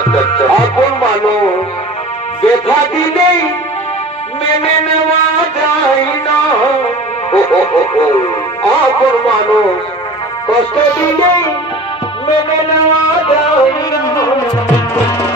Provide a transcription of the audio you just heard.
আপন মানুষ ব্যথা দিলেই মেনে নেওয়া যায় না, আপন মানুষ কষ্ট দিলেই মেনে নেওয়া যায় না।